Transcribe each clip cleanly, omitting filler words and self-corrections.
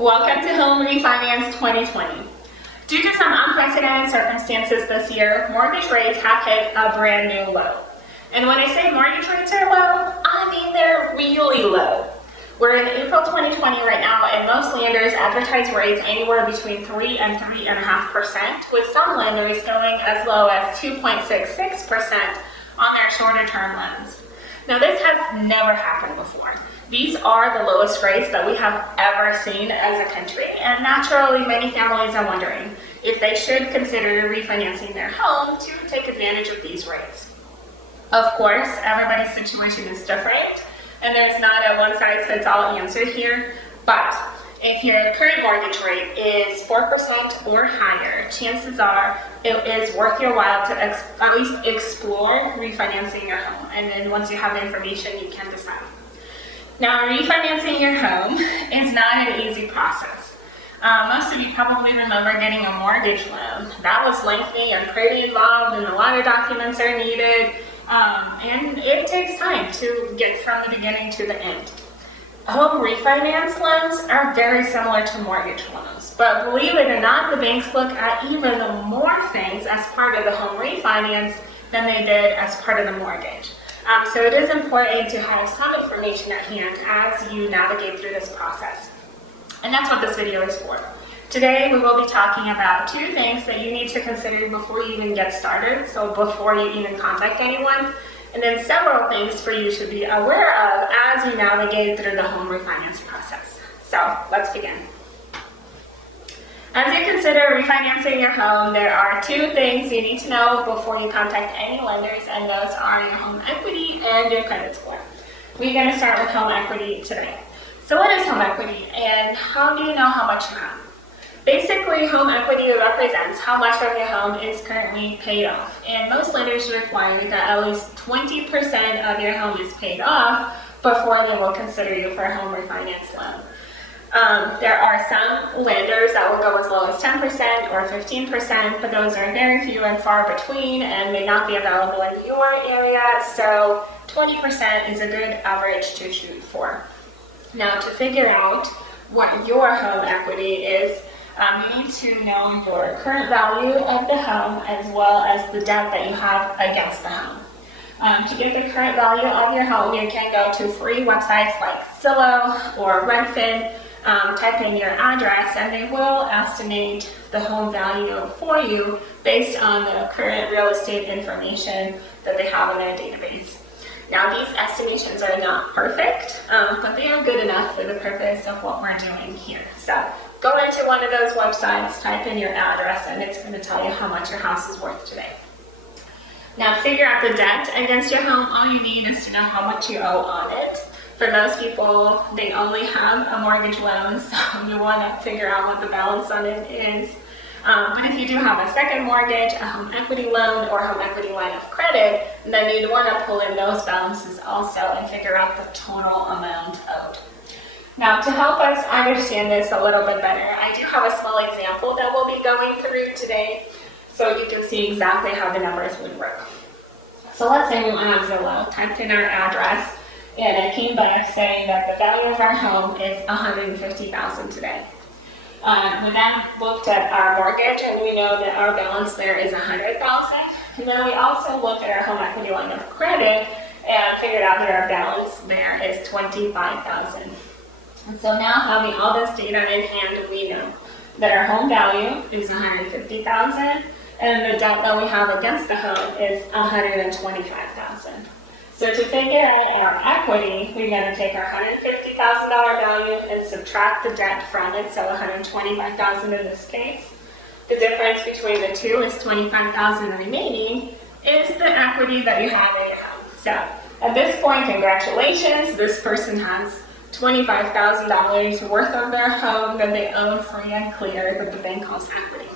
Welcome to Home Refinance 2020. Due to some unprecedented circumstances this year, mortgage rates have hit a brand new low. And when I say mortgage rates are low, I mean they're really low. We're in April 2020 right now, and most lenders advertise rates anywhere between 3 and 3.5%, with some lenders going as low as 2.66% on their shorter term loans. Now, this has never happened before. These are the lowest rates that we have ever seen as a country, and naturally many families are wondering if they should consider refinancing their home to take advantage of these rates. Of course, everybody's situation is different, and there's not a one-size-fits-all answer here, but if your current mortgage rate is 4% or higher, chances are it is worth your while to at least explore refinancing your home, and then once you have the information, you can decide. Now, refinancing your home is not an easy process. Most of you probably remember getting a mortgage loan. That was lengthy and pretty involved, and a lot of documents are needed, and it takes time to get from the beginning to the end. Home refinance loans are very similar to mortgage loans, but believe it or not, the banks look at even more things as part of the home refinance than they did as part of the mortgage. So it is important to have some information at hand as you navigate through this process. And that's what this video is for. Today we will be talking about two things that you need to consider before you even get started, so before you even contact anyone, and then several things for you to be aware of as you navigate through the home refinance process. So let's begin. As you consider refinancing your home, there are two things you need to know before you contact any lenders, and those are your home equity and your credit score. We're going to start with home equity today. So what is home equity, and how do you know how much you have? Basically, home equity represents how much of your home is currently paid off, and most lenders require that at least 20% of your home is paid off before they will consider you for a home refinance loan. There are some lenders that will go as low as 10% or 15%, but those are very few and far between and may not be available in your area, so 20% is a good average to shoot for. Now, to figure out what your home equity is, you need to know your current value of the home as well as the debt that you have against the home. To get the current value of your home, you can go to free websites like Zillow or Redfin, type in your address, and they will estimate the home value for you based on the current real estate information that they have in their database. Now, these estimations are not perfect, but they are good enough for the purpose of what we're doing here. So go into one of those websites, type in your address, and it's going to tell you how much your house is worth today. Now, to figure out the debt against your home, all you need is to know how much you owe on it. For most people, they only have a mortgage loan, so you want to figure out what the balance on it is. But if you do have a second mortgage, a home equity loan, or home equity line of credit, then you'd want to pull in those balances also and figure out the total amount owed. Now, to help us understand this a little bit better, I do have a small example that we'll be going through today so you can see exactly how the numbers would work. So let's say we went on Zillow, typed in our address, and it came back saying that the value of our home is $150,000 today. We then looked at our mortgage, and we know that our balance there is $100,000. And then we also looked at our home equity line of credit and figured out that our balance there is $25,000. And so now, having all this data in hand, we know that our home value is $150,000, and the debt that we have against the home is $125,000. So to figure out our equity, we're going to take our $150,000 value and subtract the debt from it, so $125,000 in this case. The difference between the two is $25,000 remaining is the equity that you have in your home. So at this point, congratulations, this person has $25,000 worth of their home that they own free and clear that the bank calls equity.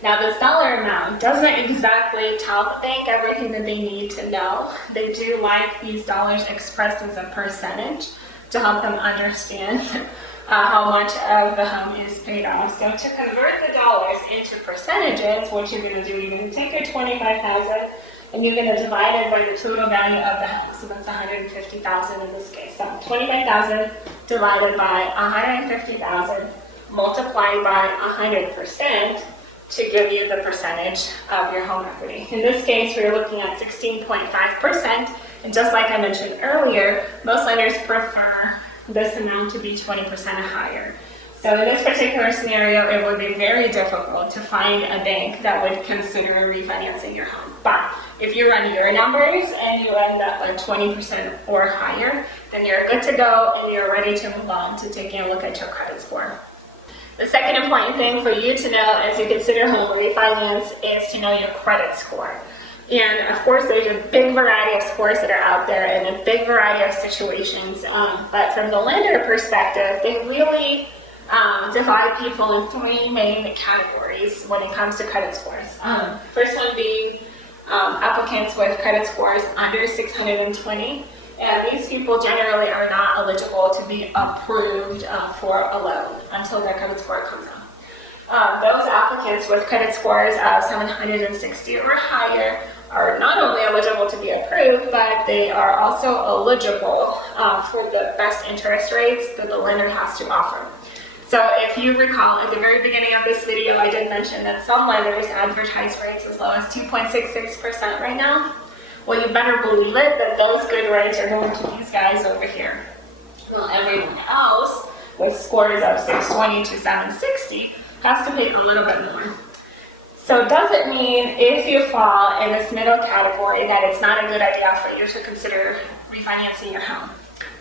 Now, this dollar amount doesn't exactly tell the bank everything that they need to know. They do like these dollars expressed as a percentage to help them understand how much of the home is paid off. So to convert the dollars into percentages, what you're going to do, you're going to take your $25,000 and you're going to divide it by the total value of the house. So that's $150,000 in this case. So $25,000 divided by 150,000 multiplied by 100% to give you the percentage of your home equity. In this case, we're looking at 16.5%, and just like I mentioned earlier, most lenders prefer this amount to be 20% higher. So in this particular scenario, it would be very difficult to find a bank that would consider refinancing your home. But if you run your numbers and you end up at 20% or higher, then you're good to go and you're ready to move on to taking a look at your credit score. The second important thing for you to know as you consider home refinance is to know your credit score. And of course, there's a big variety of scores that are out there and a big variety of situations. But from the lender perspective, they really divide people in three main categories when it comes to credit scores. First one being applicants with credit scores under 620, and these people generally are not eligible to be approved for a loan until their credit score comes up. Those applicants with credit scores of 760 or higher are not only eligible to be approved, but they are also eligible for the best interest rates that the lender has to offer. So if you recall, at the very beginning of this video, I did mention that some lenders advertise rates as low as 2.66% right now. Well, you better believe it that those good rates are going to these guys over here. Well, everyone else with scores of 620 to 760 has to pay a little bit more. So does it mean if you fall in this middle category that it's not a good idea for you to consider refinancing your home?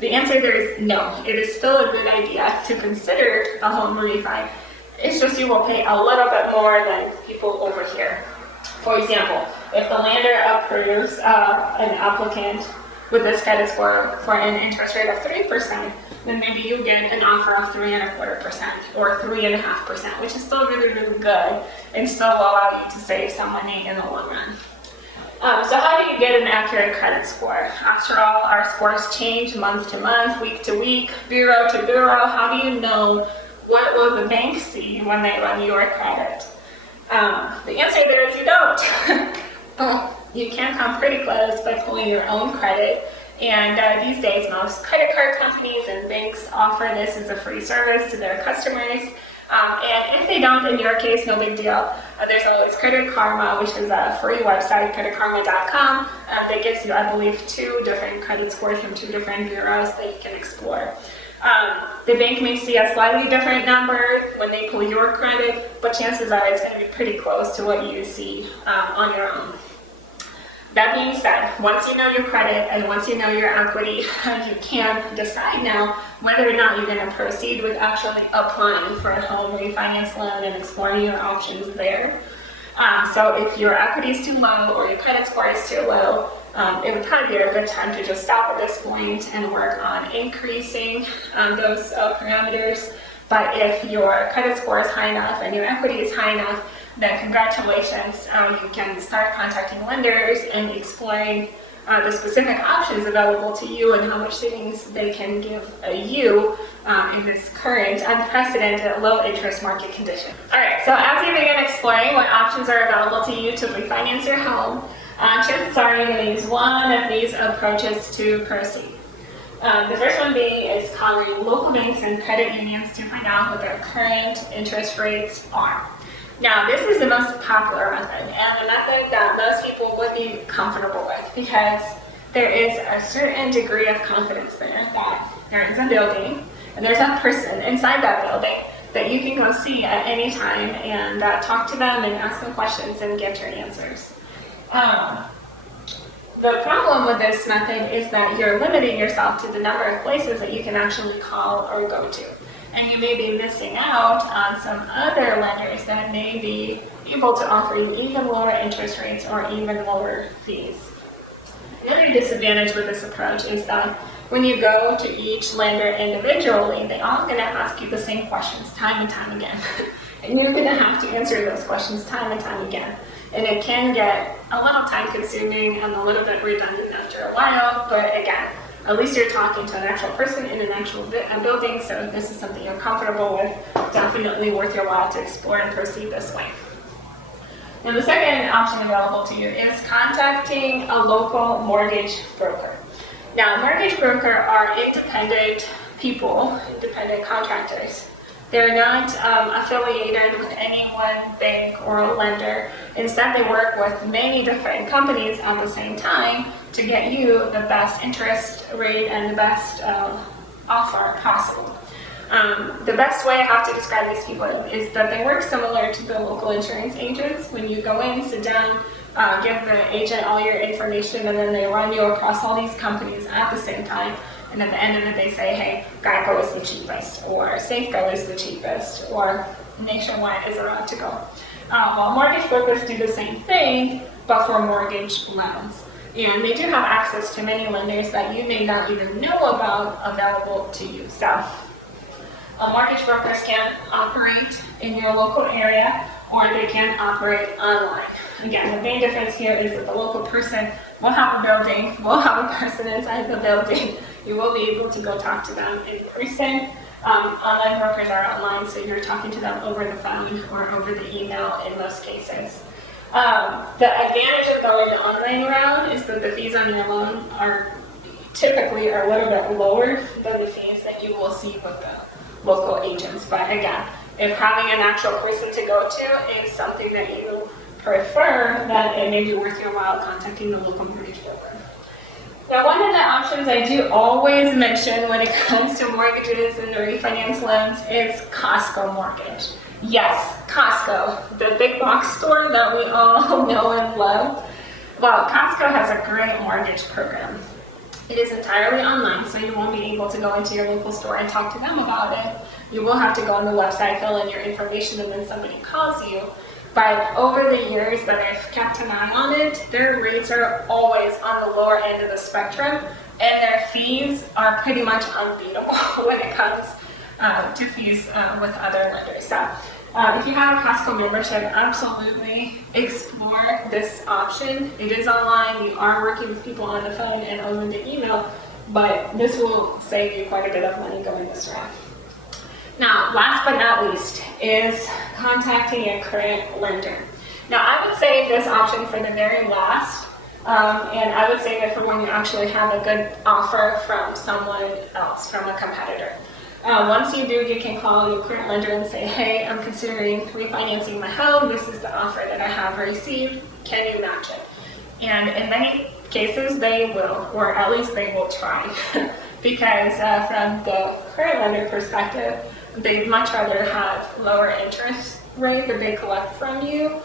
The answer there is no. It is still a good idea to consider a home refi. It's just you will pay a little bit more than people over here. For example, if the lender approves an applicant with this credit score for an interest rate of 3%, then maybe you get an offer of 3.25% or 3.5%, which is still really, really good and still will allow you to save some money in the long run. So how do you get an accurate credit score? After all, our scores change month to month, week to week, bureau to bureau. How do you know what will the bank see when they run your credit? The answer there is you don't. You can come pretty close by pulling your own credit. And these days, most credit card companies and banks offer this as a free service to their customers. And if they don't, in your case, no big deal. There's always Credit Karma, which is a free website, creditkarma.com, that gives you, I believe, 2 different credit scores from 2 different bureaus that you can explore. The bank may see a slightly different number when they pull your credit, but chances are it's going to be pretty close to what you see on your own. That being said, once you know your credit and once you know your equity, you can decide now whether or not you're going to proceed with actually applying for a home refinance loan and exploring your options there. So if your equity is too low or your credit score is too low, it would probably be a good time to just stop at this point and work on increasing those parameters. But if your credit score is high enough and your equity is high enough, then congratulations, you can start contacting lenders and exploring the specific options available to you and how much savings they can give you in this current unprecedented low interest market condition. Alright, so as you begin exploring what options are available to you to refinance your home, chances are you're going to use one of these approaches to proceed. The first one being is calling local banks and credit unions to find out what their current interest rates are. Now, this is the most popular method, and the method that most people would be comfortable with because there is a certain degree of confidence there that there is a building and there's a person inside that building that you can go see at any time and talk to them and ask them questions and get your answers. The problem with this method is that you're limiting yourself to the number of places that you can actually call or go to. And you may be missing out on some other lenders that may be able to offer you even lower interest rates or even lower fees. Another disadvantage with this approach is that when you go to each lender individually, they're all going to ask you the same questions time and time again. And you're going to have to answer those questions time and time again. And it can get a little time consuming and a little bit redundant after a while, but again, at least you're talking to an actual person in an actual building, so if this is something you're comfortable with, definitely worth your while to explore and proceed this way. Now, the second option available to you is contacting a local mortgage broker. Now, mortgage brokers are independent people, independent contractors. They're not affiliated with any one bank or lender. Instead, they work with many different companies at the same time to get you the best interest rate and the best offer possible. The best way I have to describe these people is that they work similar to the local insurance agents. When you go in, sit down, give the agent all your information, and then they run you across all these companies at the same time. And at the end of it, they say, hey, Geico is the cheapest, or Safeco is the cheapest, or Nationwide is about to go. Well, mortgage brokers do the same thing, but for mortgage loans. And they do have access to many lenders that you may not even know about available to you. So, mortgage brokers can operate in your local area, or they can operate online. Again, the main difference here is that the local person will have a building, will have a person inside the building. You will be able to go talk to them in person. Online brokers are online, so you're talking to them over the phone or over the email in most cases. The advantage of going the online route is that the fees on your loan are typically a little bit lower than the fees that you will see with the local agents. But again, if having an actual person to go to is something that you prefer, then it may be worth your while contacting the local mortgage broker. Now, one of the options I do always mention when it comes to mortgages and refinance loans is Costco Mortgage. Yes, Costco, the big box store that we all know and love. Well, Costco has a great mortgage program. It is entirely online, so you won't be able to go into your local store and talk to them about it. You will have to go on the website, fill in your information, and then somebody calls you. But over the years that I've kept an eye on it, their rates are always on the lower end of the spectrum, and their fees are pretty much unbeatable when it comes to fees with other lenders. So if you have a Costco membership, absolutely explore this option. It is online, you are working with people on the phone and over the email, but this will save you quite a bit of money going this route. Now, last but not least is contacting your current lender. Now, I would save this option for the very last, and I would save it for when you actually have a good offer from someone else, from a competitor. Once you do, you can call your current lender and say, hey, I'm considering refinancing my home. This is the offer that I have received. Can you match it? And in many cases, they will, or at least they will try. Because from the current lender perspective, they'd much rather have lower interest rate that they collect from you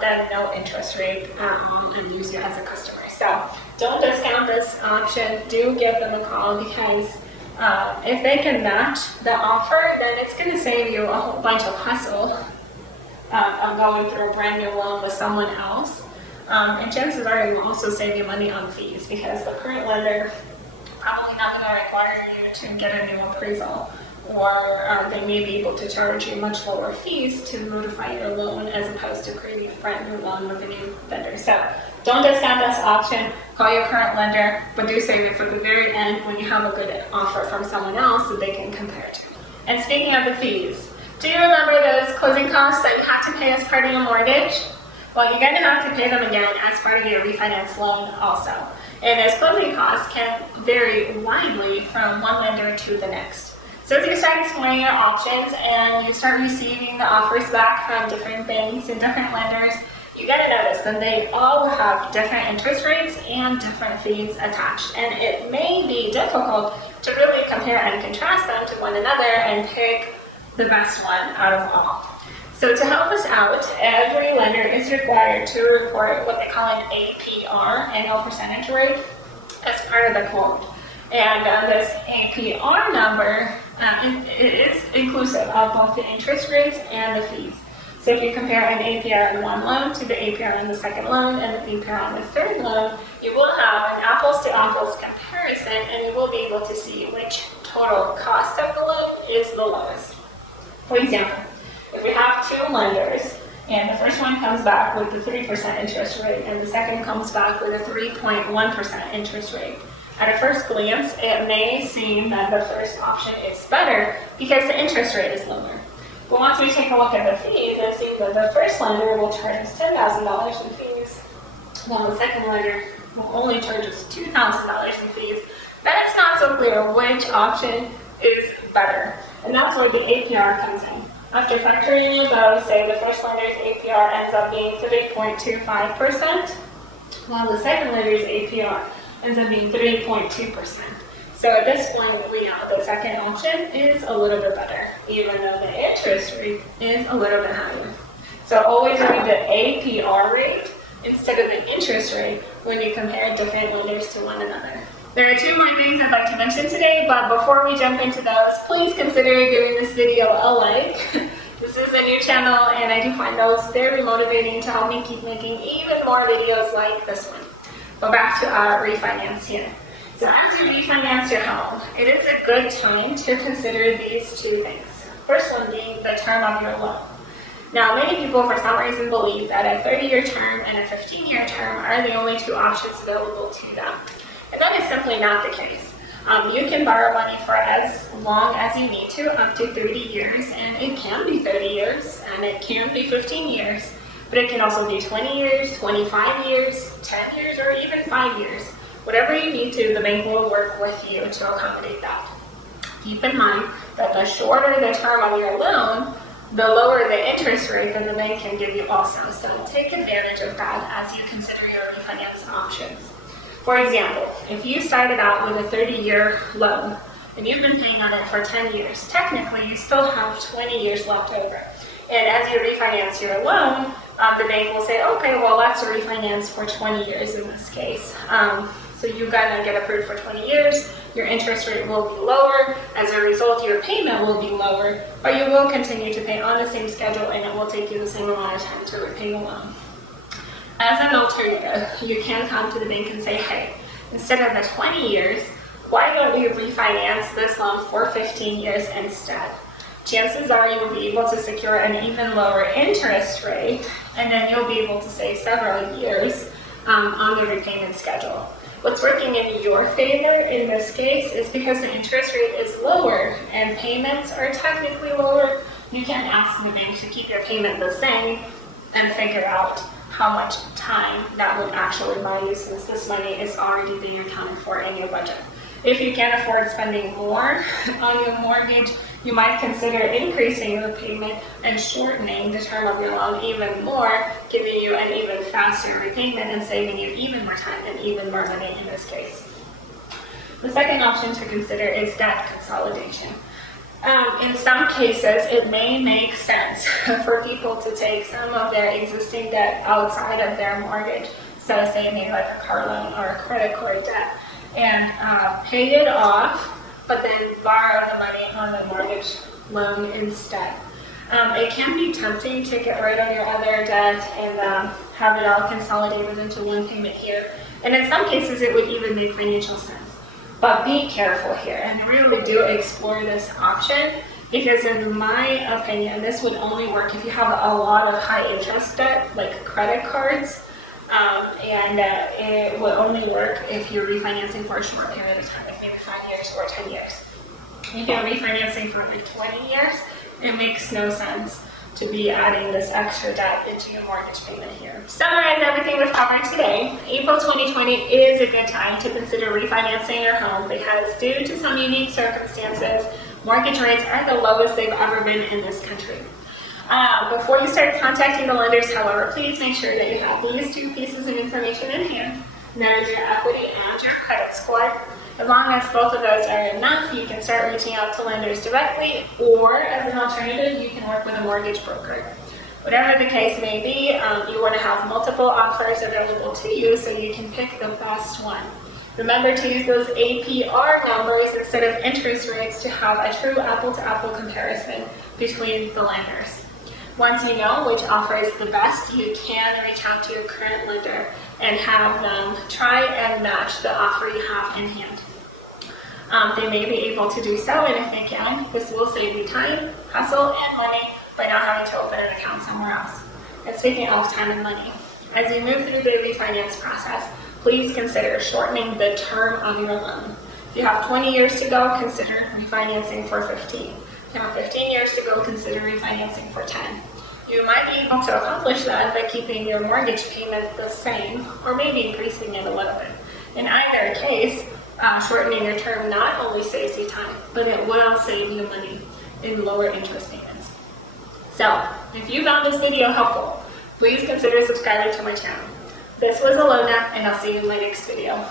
than no interest rate and use you as a customer. So don't discount this option. Do give them a call, because if they can match the offer, then it's going to save you a whole bunch of hassle of going through a brand new loan with someone else. And chances are it will also save you money on fees, because the current lender probably not going to require you to get a new appraisal, or they may be able to charge you much lower fees to modify your loan as opposed to creating a brand new loan with a new lender. So don't discount this option. Call your current lender, but do save it for the very end when you have a good offer from someone else that they can compare to. And speaking of the fees, do you remember those closing costs that you had to pay as part of your mortgage? Well, you're going to have to pay them again as part of your refinance loan also. And those closing costs can vary widely from one lender to the next. So as you start exploring your options and you start receiving the offers back from different banks and different lenders, you got to notice that they all have different interest rates and different fees attached. And it may be difficult to really compare and contrast them to one another and pick the best one out of all. So to help us out, every lender is required to report what they call an APR, annual percentage rate, as part of the quote. And this APR number is inclusive of both the interest rates and the fees. So if you compare an APR on one loan to the APR on the second loan and the APR on the third loan, you will have an apples to apples comparison, and you will be able to see which total cost of the loan is the lowest. For example, if we have two lenders, and the first one comes back with the 3% interest rate, and the second comes back with a 3.1% interest rate, at a first glance, it may seem that the first option is better because the interest rate is lower. But once we take a look at the fees, it seems that the first lender will charge us $10,000 in fees, while the second lender will only charge us $2,000 in fees. Then it's not so clear which option is better. And that's where the APR comes in. After factoring in above, say the first lender's APR ends up being 3.25%, while the second lender's APR ends up being 3.2%. So at this point, we know the second option is a little bit better, even though the interest rate is a little bit higher. So always read the APR rate instead of the interest rate when you compare different lenders to one another. There are two more things I'd like to mention today, but before we jump into those, please consider giving this video a like. This is a new channel, and I do find those very motivating to help me keep making even more videos like this one. But back to our refinance here. So as you refinance your home, it is a good time to consider these two things. First one being the term of your loan. Now, many people for some reason believe that a 30-year term and a 15-year term are the only two options available to them. And that is simply not the case. You can borrow money for as long as you need to, up to 30 years, and it can be 30 years, and it can be 15 years, but it can also be 20 years, 25 years, 10 years, or even 5 years. Whatever you need to, the bank will work with you to accommodate that. Keep in mind that the shorter the term of your loan, the lower the interest rate that the bank can give you also. So take advantage of that as you consider your refinance options. For example, if you started out with a 30-year loan and you've been paying on it for 10 years, technically you still have 20 years left over. And as you refinance your loan, the bank will say, okay, well, let's refinance for 20 years in this case. So you're gonna get approved for 20 years, your interest rate will be lower, as a result your payment will be lower, but you will continue to pay on the same schedule and it will take you the same amount of time to repay the loan. As an alternative, you can come to the bank and say, hey, instead of the 20 years, why don't we refinance this loan for 15 years instead? Chances are you will be able to secure an even lower interest rate, and then you'll be able to save several years on the repayment schedule. What's working in your favor in this case is because the interest rate is lower and payments are technically lower, you can ask the bank to keep your payment the same and figure out how much time that would actually buy you, since this money is already being accounted for in your budget. If you can't afford spending more on your mortgage, you might consider increasing your payment and shortening the term of your loan even more, giving you an even faster repayment and saving you even more time and even more money in this case. The second option to consider is debt consolidation. In some cases, it may make sense for people to take some of their existing debt outside of their mortgage, so say maybe like a car loan or a credit card debt, and pay it off, but then borrow the money on the mortgage loan instead. It can be tempting to get rid of your other debt and have it all consolidated into one payment here, and in some cases it would even make financial sense. But be careful here and really do explore this option, because in my opinion, this would only work if you have a lot of high interest debt, like credit cards, and it will only work if you're refinancing for a short period of time, like maybe 5 years or 10 years. If you're refinancing for like 20 years, it makes no sense to be adding this extra debt into your mortgage payment here. To summarize everything we've covered today, April 2020 is a good time to consider refinancing your home because due to some unique circumstances, mortgage rates are the lowest they've ever been in this country. Before you start contacting the lenders, however, please make sure that you have these two pieces of information in hand. That is your equity and your credit score. As long as both of those are enough, you can start reaching out to lenders directly, or as an alternative, you can work with a mortgage broker. Whatever the case may be, you want to have multiple offers available to you so you can pick the best one. Remember to use those APR numbers instead of interest rates to have a true apple-to-apple comparison between the lenders. Once you know which offer is the best, you can reach out to your current lender and have them try and match the offer you have in hand. They may be able to do so, and if they can, this will save you time, hassle, and money by not having to open an account somewhere else. And speaking of time and money, as you move through the refinance process, please consider shortening the term of your loan. If you have 20 years to go, consider refinancing for 15. If you have 15 years to go, consider refinancing for 10. You might be able to accomplish that by keeping your mortgage payment the same, or maybe increasing it a little bit. In either case, shortening your term not only saves you time, but it will save you money in lower interest payments. So, if you found this video helpful, please consider subscribing to my channel. This was Alona, and I'll see you in my next video.